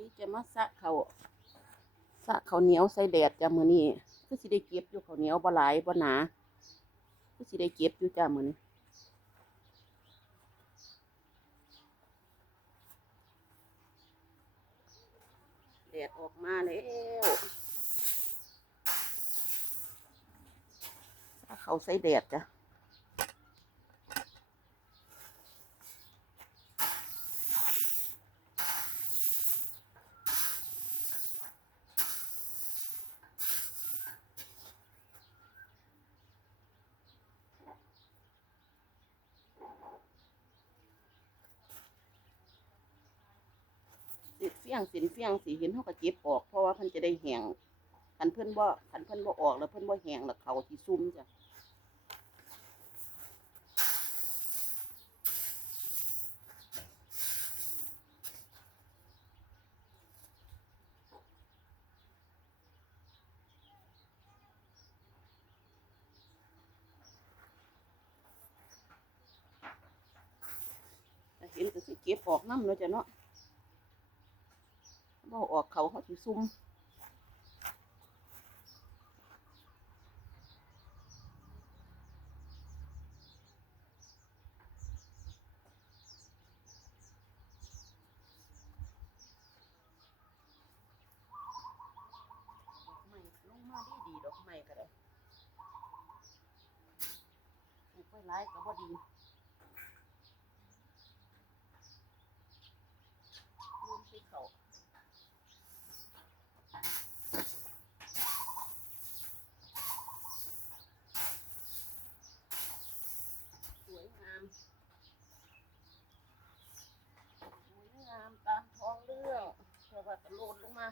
นี่จะมาสะเขาสะเขาเหนียวใส่แดดจ้ะมือนี้คือสิได้เก็บอยู่เขาเหนียวบ่หลายบ่หนาคือสิได้เก็บอยู่จ้ะมือนี้แดดออกมาแล้วสะเขาใส่แดดจ้ะ ฟี้ยงสินเฟี้ยงสีเห็นเขาก็เก็บออก เพราะว่าเพิ่นจะได้แหงคันเพิ่นบ่คันเพิ่นบ่ออกแล้วเพิ่นบ่แหงแล้วเขาสิซุ่มจ้ะเห็นก็สิเก็บออกน้ำเนาะจ้ะเนาะ บ่ออกเขาเขาสิซุ่มดอกไม้ลงมาดีดีดอกไม้ก็ได้ปลูกไว้หลายก็บ่ดีรวมสิเขา สวยงาม สวยงามตามท้องเรื่อง โหลดลงมา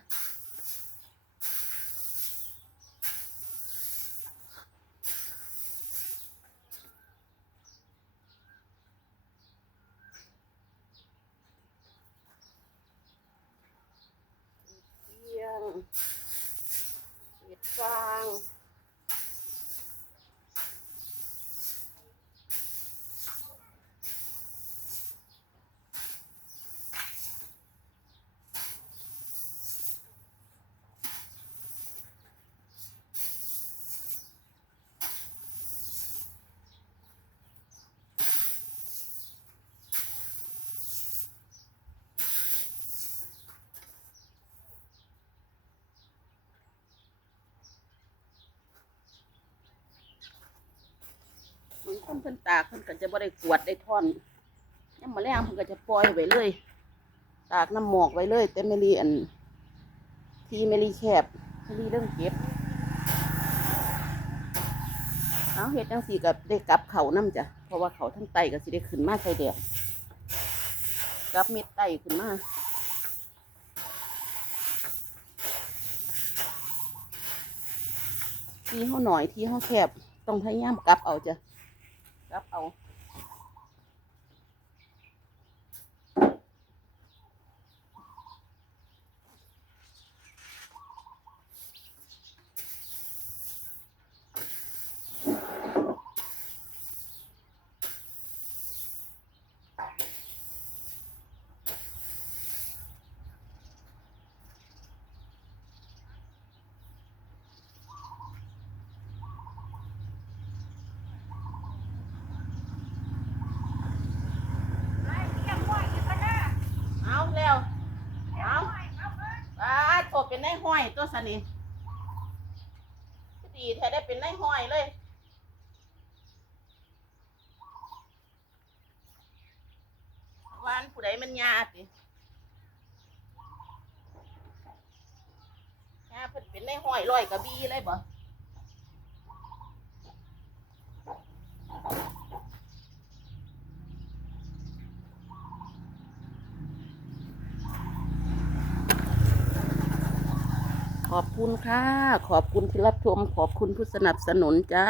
คนเพิ่นตากเพิ่นก็จะบ่ได้กวดได้ท่อนยามมื้อแรงเพิ่นก็จะปล่อยไว้เลย ตากน้ำหมอกไว้เลย แต่ไม่รีอัน ที่ไม่รีแคบไม่รีเรื่องเก็บเอาเฮ็ดจังซี่ก็ได้กลับเขานํจ้ะเพราะว่าเขาทั้งไตก็สิได้ขึ้นมาใส่แดดกลับเม็ดไตขึ้นมาที่เฮาหน่อยที่เฮาแคบต้องพยายามกลับเอาจ้ะ รับเอาแล้ว เอาปา ได้ห้อยตัวสนิดีแท้ได้เป็นได้ห้อยเลยวานผู้ใดมันยาติยาเพิ่นเป็นได้ห้อยร้อยกระบี่เลยบ่ ขอบคุณค่ะ ขอบคุณที่รับชม ขอบคุณผู้สนับสนุนจ้า